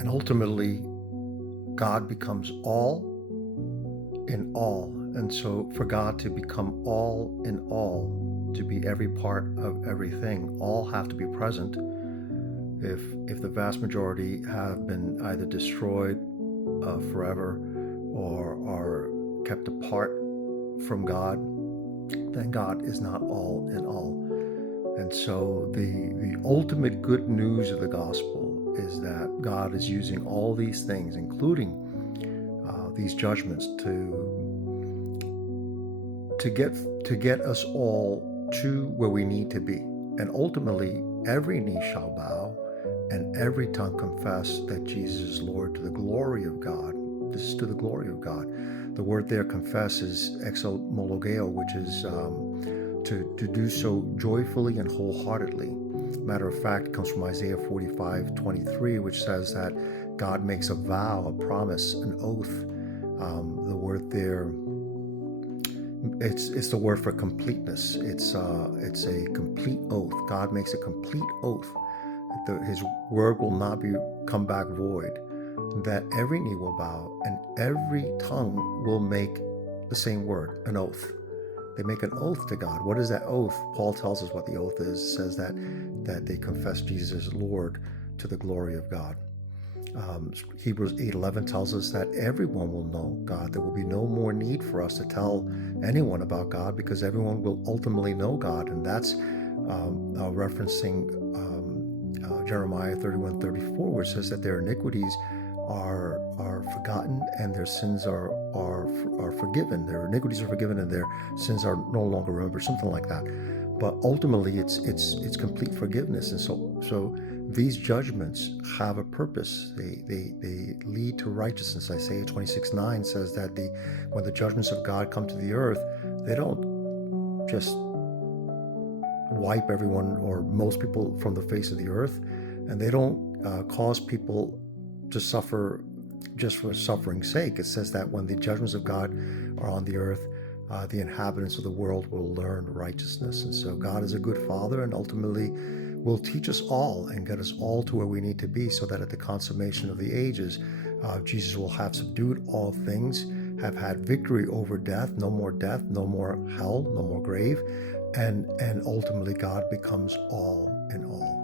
And ultimately, God becomes all in all. And so for God to become all in all, to be every part of everything, all have to be present. If the vast majority have been either destroyed forever or are kept apart from God, then God is not all in all. And so the ultimate good news of the gospel is that God is using all these things, including these judgments, to get us all to where we need to be. And ultimately, every knee shall bow and every tongue confess that Jesus is Lord, to the glory of God. This is to the glory of God. The word there, confess, is exomologeo, which is to do so joyfully and wholeheartedly. Matter of fact, it comes from Isaiah 45:23, which says that God makes a vow, a promise, an oath. The word there, it's the word for completeness. It's a complete oath. God makes a complete oath. His word will not come back void. That every knee will bow and every tongue will make the same word, an oath. They make an oath to God. What is that oath? Paul tells us what the oath is. It says that they confess Jesus as Lord, to the glory of God. Hebrews 8:11 tells us that everyone will know God. There will be no more need for us to tell anyone about God, because everyone will ultimately know God. And that's referencing Jeremiah 31:34, which says that their iniquities are forgotten and their sins are forgiven. Their iniquities are forgiven and their sins are no longer remembered, something like that. But ultimately, it's complete forgiveness. And so these judgments have a purpose. They lead to righteousness. Isaiah 26:9 says that when the judgments of God come to the earth, they don't just wipe everyone or most people from the face of the earth, and they don't cause people to suffer just for suffering's sake. It says that when the judgments of God are on the earth, the inhabitants of the world will learn righteousness. And so God is a good Father, and ultimately will teach us all and get us all to where we need to be, so that at the consummation of the ages, Jesus will have subdued all things, have had victory over death, no more hell, no more grave, and ultimately God becomes all in all.